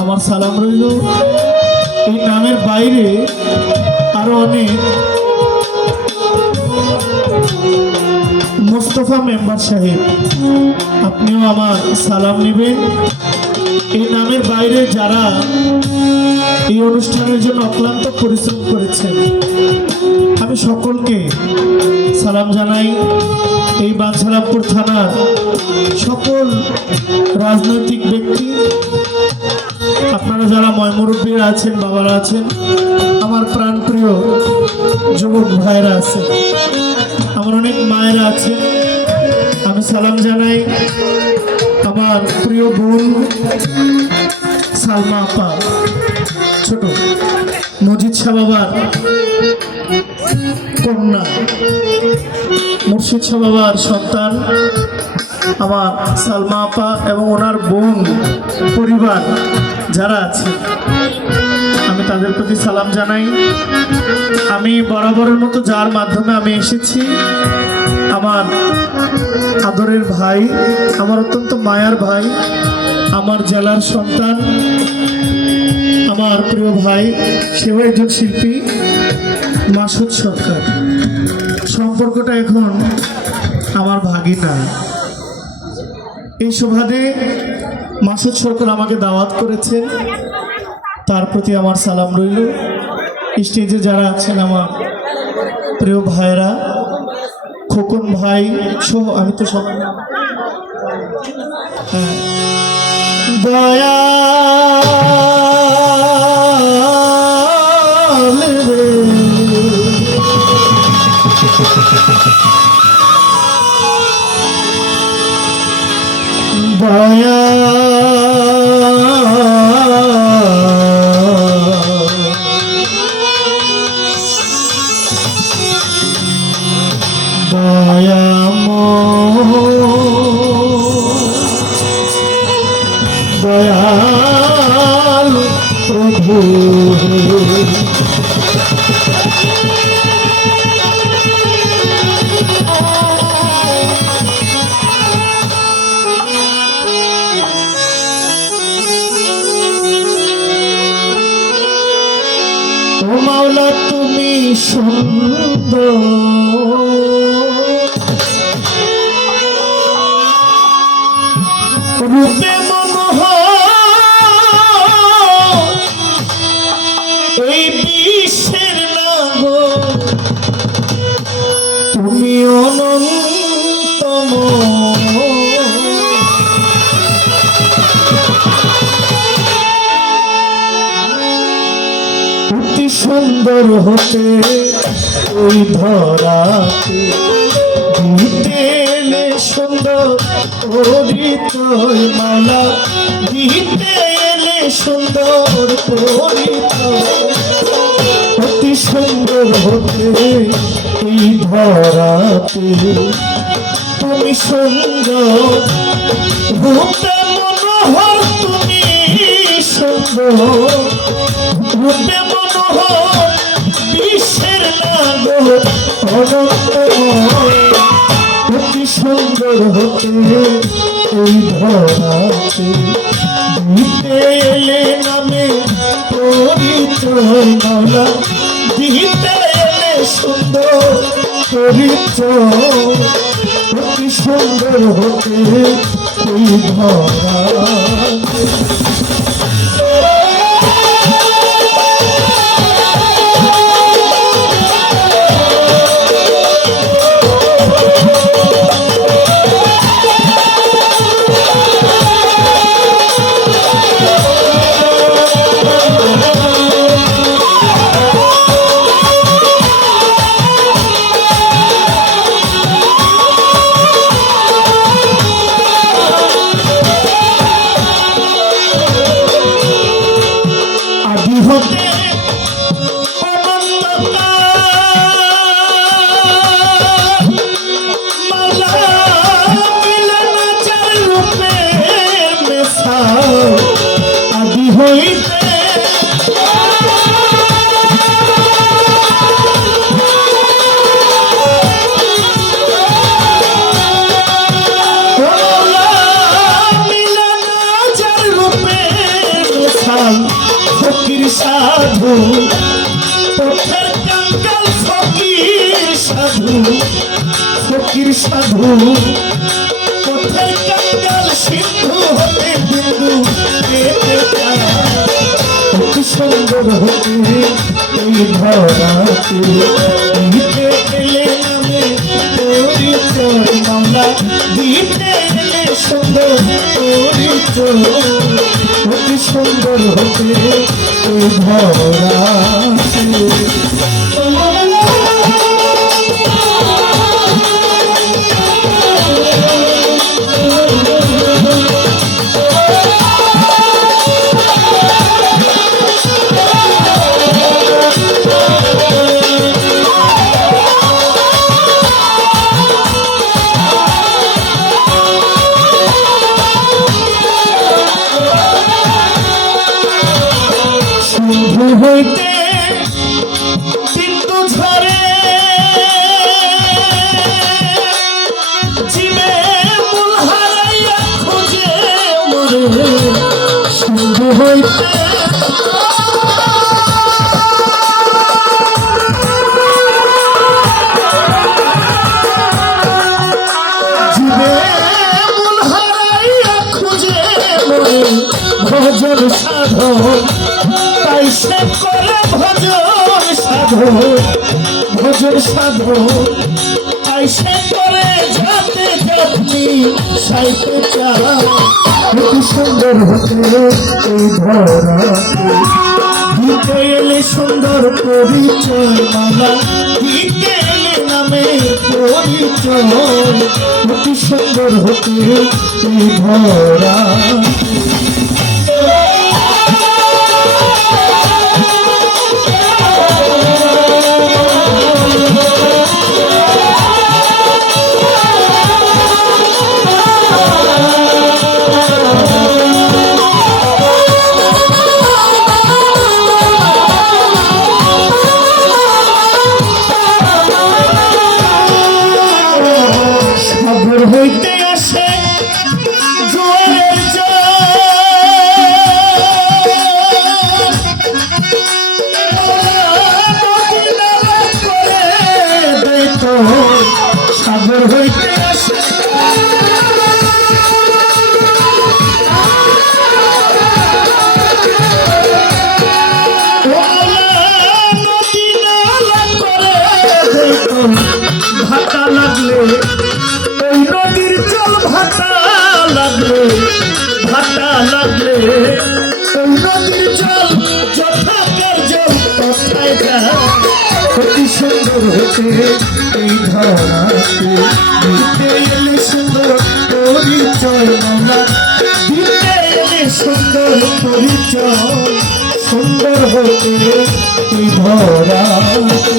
আমার সালাম রইল। এই নামের বাইরে আরও অনেক মোস্তফা মেম্বার সাহেব, আপনিও আমার সালাম নেবেন। এই নামের বাইরে যারা এই অনুষ্ঠানের জন্য অক্লান্ত পরিশ্রম করেছেন, আমি সকলকে সালাম জানাই। এই বাঞ্ছারামপুর থানার সকল রাজনৈতিক ব্যক্তি আপনারা যারা ময়মুরব্বীরা আছেন, বাবারা আছেন, আমার প্রাণপ্রিয় যুবক ভাইরা আছে আমার অনেক মায়েরা আছেন, আমি সালাম জানাই আমার প্রিয় বোন সালমা আপা, ছোট মজিদ শাহ বাবার কন্যা, মুর্শিদ শাহ বাবার সন্তান, আমার সালমা আপা এবং ওনার বোন পরিবার। যারা আছে, আমি তাদের প্রতি সালাম জানাই। আমি বরাবরের মতো যার মাধ্যমে আমি এসেছি, আমার আদরের ভাই, আমার অত্যন্ত মায়ার ভাই, আমার জেলার সন্তান, আমার প্রিয় ভাই, সেও একজন শিল্পী, মাসুদ সরকার। সম্পর্কটা এখন আমার ভাগিনা এই সুবাদে মাসুদ সরকার আমাকে দাওয়াত করেছেন। তার প্রতি আমার সালাম রইল। স্টেজে যারা আছেন আমার প্রিয় ভাইরা খোকন ভাই সহ আমি তো সব হ্যাঁ। দয়া দয়া দয়াল প্রভু মাওলা তুমি সুন্দর। সুন্দর হতে ওই ধরাতে দিতে এলে সুন্দর পরিচয় মালা। দিতে এলে সুন্দর পরিচয় অতি সুন্দর হতে এই ধরাতে। তুমি সুন্দর, রূপে মনোহর, তুমি সুন্দর। রূপে মনোহর অতি সুন্দর হতে, এই ধরাতে দিতে এলে নামে পরিচয় মালা দিতে এলে সুন্দর পরিচয় অতি সুন্দর হতে এই ধরাতে সাধু, পথের কাঙ্গাল ফকির সাধু ফকির সাধু, পথের কাঙ্গাল সিন্ধু হতে বিন্দু সুন্দর হতে এই ধরাতে, দিতে নামে পরিচয় মামলা, দিতে সুন্দর পরিচয় অতি সুন্দর হতে এই ভজন সাধন তাই সে করে ভজন সাধন ভজন সাধন তাই সে করে যাতে যাত্রী সাইতে চায়। সুন্দর হতে এই ধরা। দিতে এলে সুন্দর পরিচয় মালা দিতে এলে নামে পরিচয়। অতি সুন্দর হতে এই হতে এই ধরাতে দিতে এলে সুন্দর পরিচয় মামলা দিতে এলে সুন্দর পরিচয়। সুন্দর হতে এই ধরাতে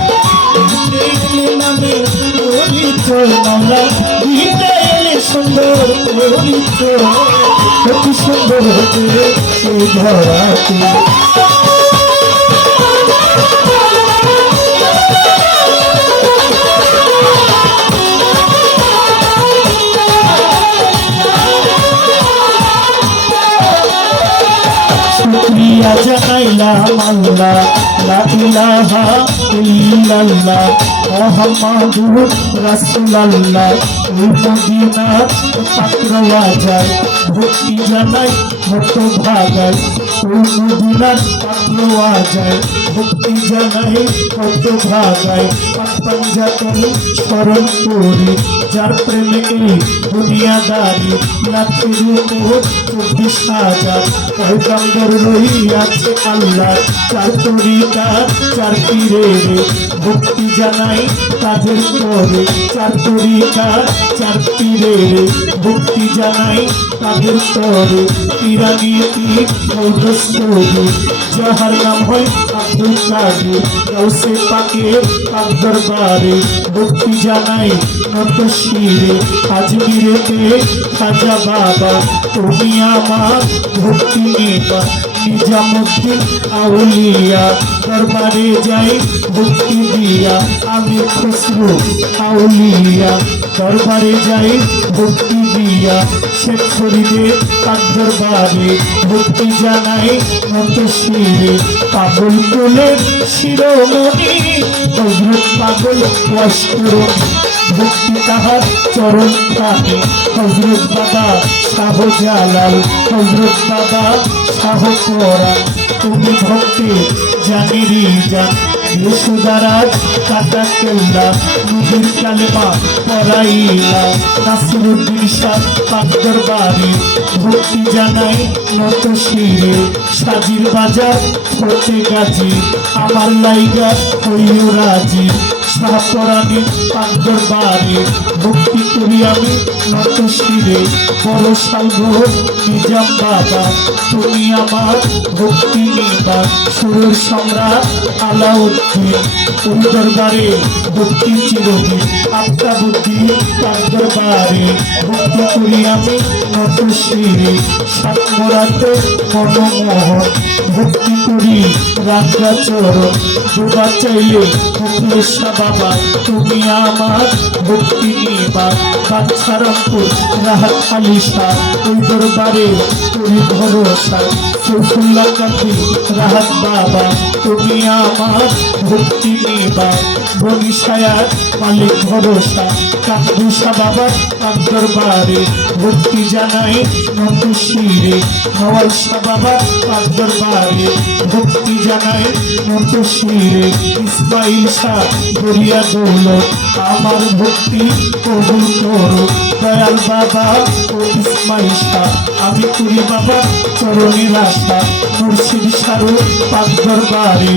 নামে পরিচয় মামলা দিতে এলে সুন্দর পরিচয় অতি সুন্দর ধরাতে শুক্রিয়া জানাইলাম আল্লাহ। লা ইলাহা ইল্লাল্লাহ, মোহাম্মদুর রাসূলুল্লাহ। ওই মদিনার পাত্রওয়া যায় ভক্তি জানাই হত ভাগায় ওই মদিনার যায় ভক্তি জানাই হত ভাগায় পাঞ্জাতন স্মরণ করি। যার প্রেমে দুনিয়াদারি রাত্রির চব্বিশ হাজার। পয়গাম্বর রইয়াছে আল্লাহ, চার তরিকা, চার পীরে ভক্তি জানাই তাদের করে চার তরিকা, চার পীরে ভক্তি জানাই তাদের করে পিরানীতি মৌদস্তরি যাহার নাম হয় আব্দুল কাদের, গাউসে পাকে পাক দরবারে। ভক্তি জানাই নত শিরে আজমিরেতে খাজা বাবা, তুমি আমার ভক্তি নেবা। নিজামুদ্দিন আউলিয়া দরবারে যাই ভক্তি দিয়া। আমি খুশরু আউলিয়া দরবারে যাই ভক্তি দিয়া। শেখ ফরিদে তার দরবারে ভক্তি জানাই নত শিরে পাগল কোলের শিরোমণি হজরত পাগল ওয়াস্করণ ভক্তি তাহার চরণ থাকে হজরত বাবা শাহ জালাল, হজরত বাবা শাহ কোরা তুমি ভক্তি জানিরি জান। বিশুদারাজ কাটা কেল্লা শিরে সাজির বাজার গাজি আমার লাইগা হইও রাজি শাহপরাণী পাক দরবারে ভক্তি করি আমি নত শিরে বড় সালগর নিজাম বাবা তুমি আমার ভক্তি নিবা সুরের সম্রাট আলাউদ্দিন দরবারে ভক্তি চিরদিন আত্মা বুদ্ধি দরবারে ভক্তি করি আমি নত শিরে সাত মনমোহন, ভক্তি করি রাজা চরণ দুবা চাইলে মুখলেশা বাবা, তুমি আমার ভক্তি নিবা। বাচ্চারামপুর রাহাত আলিশা, ওই দরবারে করি ভরসা। সৈফুল্লাহ কাকি রাহাত বাবা, তুমি আমার ভক্তি নিবা। বনিশায়ার মালিক ভরসা কাকুসা বাবার কাক দরবারে ভক্তি জানাই। আমার ভক্তি কবুল করো, দয়াল বাবা ও ইসমাইল শাহ। আমি করি বাবা চরণের আশা মুর্শিদ সারু পাক দরবারে।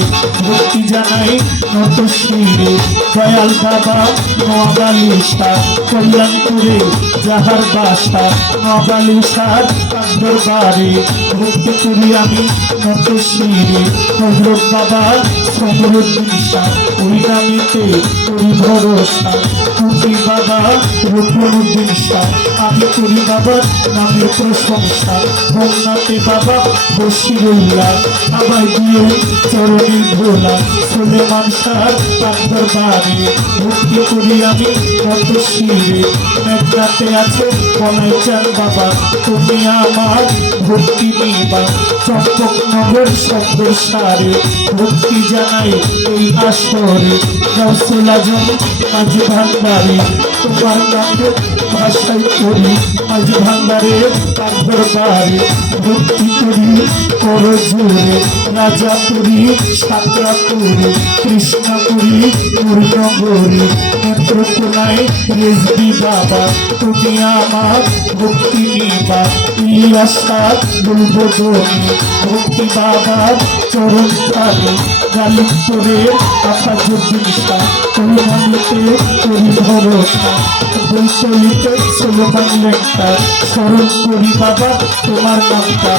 ভক্তি জানাই নত শিরে দয়াল বাবা নোয়াবালি শাহ, কল্যাণপুরে যাহার বাসা নোয়াবালি শাহ পাক দরবারে ভক্তি করি আমি মত শিরে হজরত বাবা সমরুদ্দিন শাহ ওই নামিতে ওই ভরসা। বাবা রুকনুদ্দিন শাহ আমি করি বাবা নামের প্রশংসা। হোমনাথে বাবা বসিরুল্লাহ আমায় দিয়ে চরণে ভোলা সুলেমান শাহ তার দরবারে ভক্তি করি আমি কত শিরে মেঘনাতে আছে বলাই চান বাবা, তুমি আমার ভক্তি নিবা চম্পক নগর শব্দ সারে, ভক্তি জানাই এই আসরে। রসুল আজম মাঝি ভান্ডারে নামে ভাষাই করি মাঝি ভান্ডারে তার দরবারে ভক্তি করি করো জোরে রাজাপুরী সাতরাপুরী কৃষ্ণপুরী পূর্ণগরী নেত্রকোনায় রেজবি বাবা, তুমি আমার ভক্তি নিবা ইলিয়াসাদ বুলবদনি ভক্তি বাবার চরণ থাকে গালিপুরে আকাশুদ্দিন শাহ পরিমাণিতে করি ভরসা। বৈতলিতে সুলভান লেখা স্মরণ করি বাবা তোমার নামটা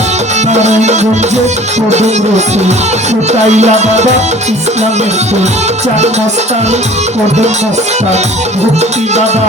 নারায়ণগঞ্জে কদম রসুল ফুটাইলা বাবা ইসলামের ফুল চার মস্তান কদম মস্তান ভক্তি বাবা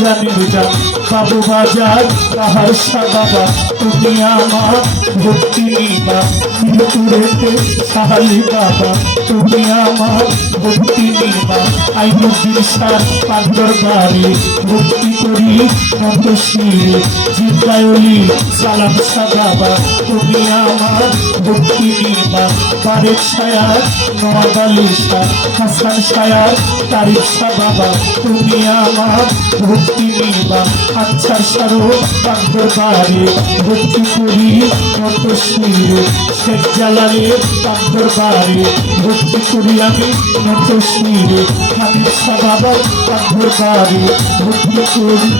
জানি যা বাবু বাজার তাহার বাবা তুমি আমার ভক্তি নিবা মৃত্যুরেতে সাহালি বাবা তুমি আমার ভক্তি নিবা আইনুদ্দিন সার পান্দর বাড়ি ভক্তি করি মন্তশিরে জিতায়লি সালাম সাদাবা তুমি আমার ভক্তি নিবা বারের ছায়ার নওয়াব আলী শাহ হাসান সায়ার তারিক বাবা, তুমি আমার ভক্তি নিবা। আচ্ছা সারো পান্দর বাড়ি ভক্তি করি মন্তশিরে শেখ জালালের পান্দর বাড়ি ভক্তি করি আমি মন্তশিরে হামিদ শাহ বাবার পান্দর বাড়ি ভক্তি করি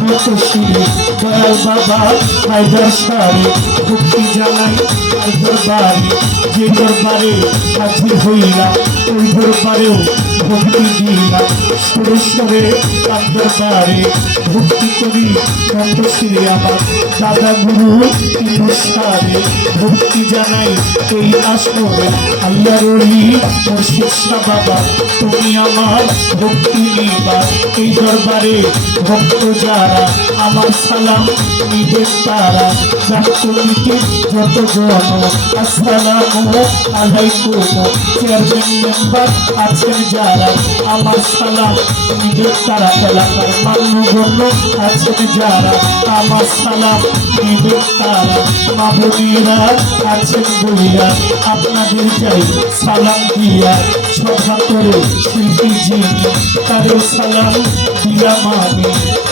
মন্তশিরে দয়াল বাবা, হায়দার সারে, ভক্তি জানাই আর দরবারে যে দরবারে হাজির হইলাম। ওই দরবারেও ভক্তি সুরেশ্বরে তার দরবারে ভক্তি করি মন্তশ্রী আমার দাদা গুরু ইনুসারে ভক্তি জানাই এই আসরে আল্লাহ মুর্শিদ শাহ বাবা তুমি আমার ভক্তি নিবা এই দরবারে ভক্ত যারা আমার সালাম নিবেন তারা জাতনীতি যত জন আসসালামু আলাইকুম চেয়ারম্যান মেম্বার আছেন যারা আমার সালাম নিবেন তারা এলাকার মান্যগণ্য আছেন যারা আমার সালাম নিবেন তারা মামুনিরা আছেন বইরা আপনাদের চাই সালাম দিয়া সভা করে শিল্পী যিনি, তাদের সালাম দিলাম আমি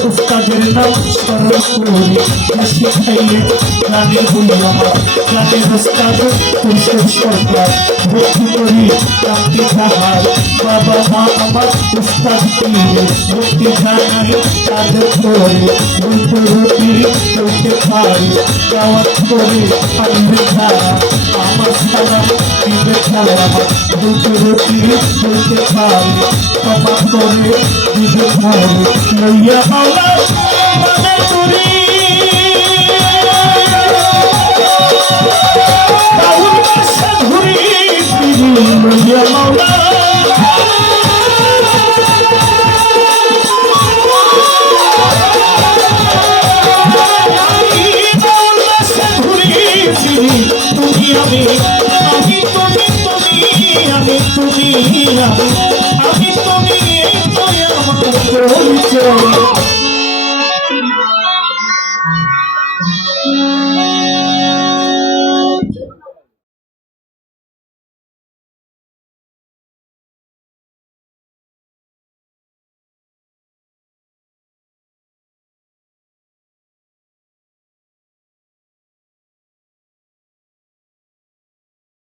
উস্তাদের নাম স্মরণ করি হাসি খাইলে গানে বলি আমার গানের উস্তাদ পুরুষের সরকার ভক্তি করি কান্তি তাহার বাবা মা আমার উস্তাদ পীরে ভক্তি জানাই তাদের করে বলতে রুটি চলতে পারি দাওয়াত করে আনবে ধারা আমার সালাম দিবে খেলা আমার বলতে রুটি চলতে পারি ক্ষমা করে দিবে ধরে লইয়া মাওলা মানে করি। বাউল বাসা ঘুরি ফিরি লইয়া আমি আমি তুমি তুমি আমি তুমি আমি আমি তুমি তুই আমার পরিচয়